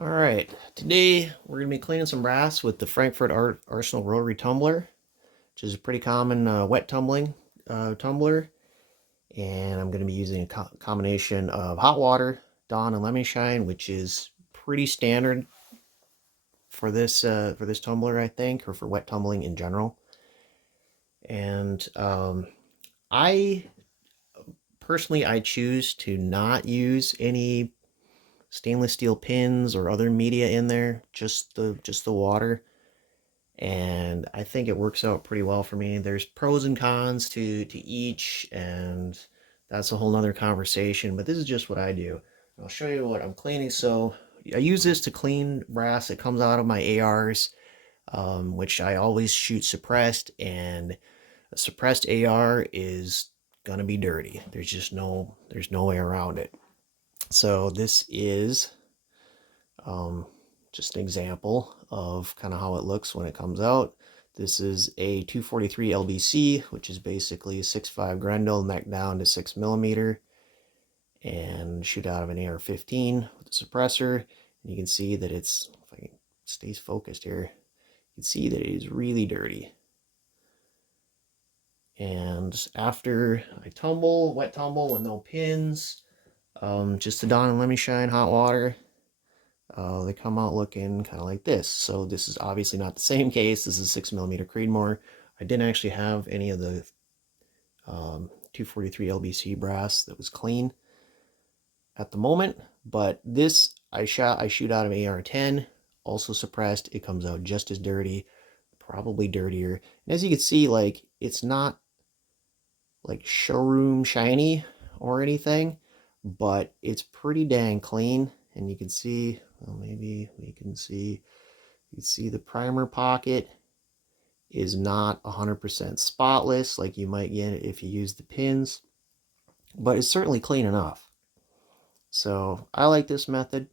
Alright, today we're going to be cleaning some brass with the Frankford Arsenal Rotary Tumbler, which is a pretty common wet tumbling tumbler. And I'm going to be using a combination of hot water, Dawn, and lemon shine, which is pretty standard for this tumbler, I think, or for wet tumbling in general. And I personally I choose to not use any stainless steel pins or other media in there, just the water, and I think it works out pretty well for me. There's pros and cons to each, and that's a whole nother conversation, but this is just what I do. I'll show you what I'm cleaning. So I use this to clean brass that comes out of my ARs, which I always shoot suppressed, and a suppressed AR is gonna be dirty. There's no way around it. So this is just an example of kind of how it looks when it comes out. This is a 243 LBC, which is basically a 6.5 Grendel neck down to 6mm, and shoot out of an AR-15 with a suppressor. And you can see that it's, if I can stays focused here, you can see that it is really dirty. And after I tumble, wet tumble with no pins, just the Dawn and lemon shine hot water, they come out looking kind of like this. So this is obviously not the same case. This is 6mm Creedmoor. I didn't actually have any of the 243 LBC brass that was clean at the moment, but this I shoot out of AR-10, also suppressed. It comes out just as dirty, probably dirtier. And as you can see, like, it's not like showroom shiny or anything, but it's pretty dang clean. And you can see, well, maybe we can see, you see the primer pocket is not 100% spotless like you might get if you use the pins, but it's certainly clean enough. So I like this method.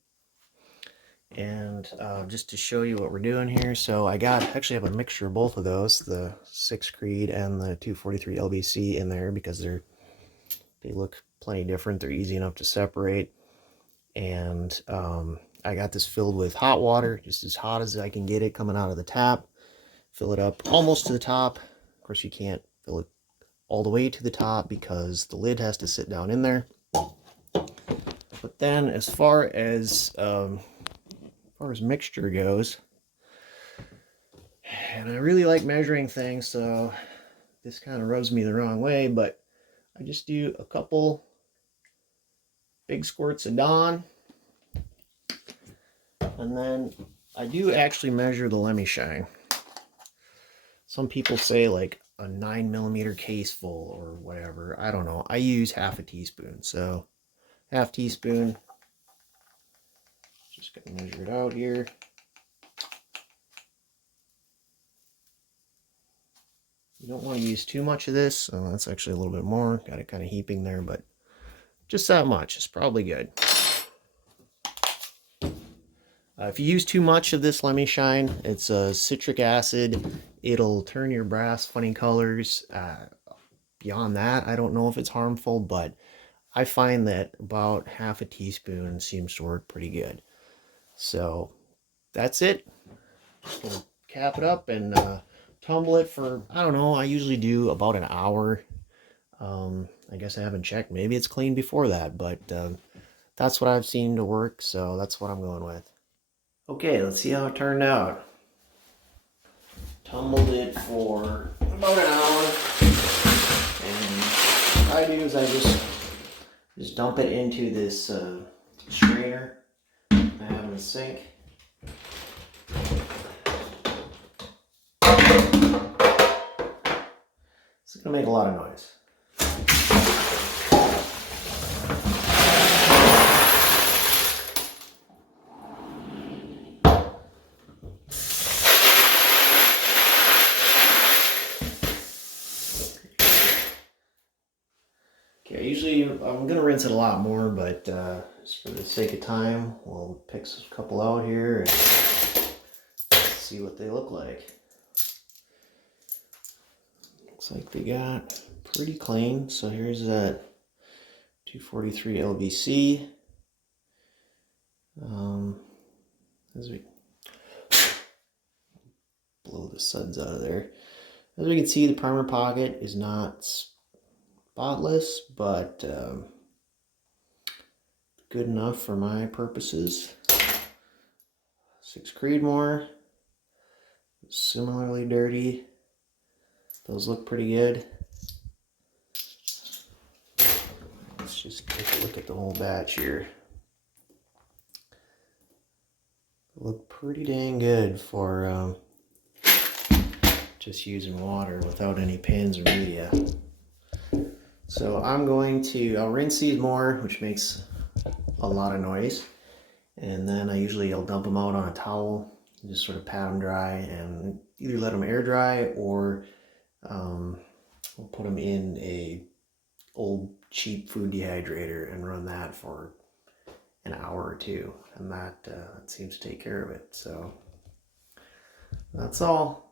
And just to show you what we're doing here, so I actually have a mixture of both of those, the 6 Creed and the 243 LBC in there, because they look plenty different. They're easy enough to separate. And I got this filled with hot water, just as hot as I can get it coming out of the tap. Fill it up almost to the top. Of course, you can't fill it all the way to the top because the lid has to sit down in there. But then as far as mixture goes, and I really like measuring things, so this kind of rubs me the wrong way, but I just do a couple big squirts of Dawn, and then I do actually measure the lemon shine. Some people say like a 9mm case full or whatever. I don't know. I use half a teaspoon, so half teaspoon. Just gonna measure it out here. You don't want to use too much of this, so that's actually a little bit more. Got it kind of heaping there, but just that much is probably good. If you use too much of this lemon shine, it's a citric acid. It'll turn your brass funny colors. Beyond that, I don't know if it's harmful, but I find that about half a teaspoon seems to work pretty good. So that's it. Just gonna cap it up and tumble it for, I don't know, I usually do about an hour. I guess I haven't checked. Maybe it's clean before that, but that's what I've seen to work, so that's what I'm going with. Okay, let's see how it turned out. Tumbled it for about an hour, and what I do is I just dump it into this strainer I have in the sink. It's gonna make a lot of noise. Okay, usually I'm gonna rinse it a lot more, but just for the sake of time, we'll pick a couple out here and see what they look like. Looks like they got pretty clean. So here's that 243 LBC. as we blow the suds out of there. As we can see, the primer pocket is not spotless, but good enough for my purposes. 6 Creedmoor, similarly dirty. Those look pretty good. Let's just take a look at the whole batch here. Look pretty dang good for just using water without any pins or media. So I'll rinse these more, which makes a lot of noise. And then I'll dump them out on a towel and just sort of pat them dry and either let them air dry or we'll put them in a old cheap food dehydrator and run that for an hour or two. And that seems to take care of it. So that's all.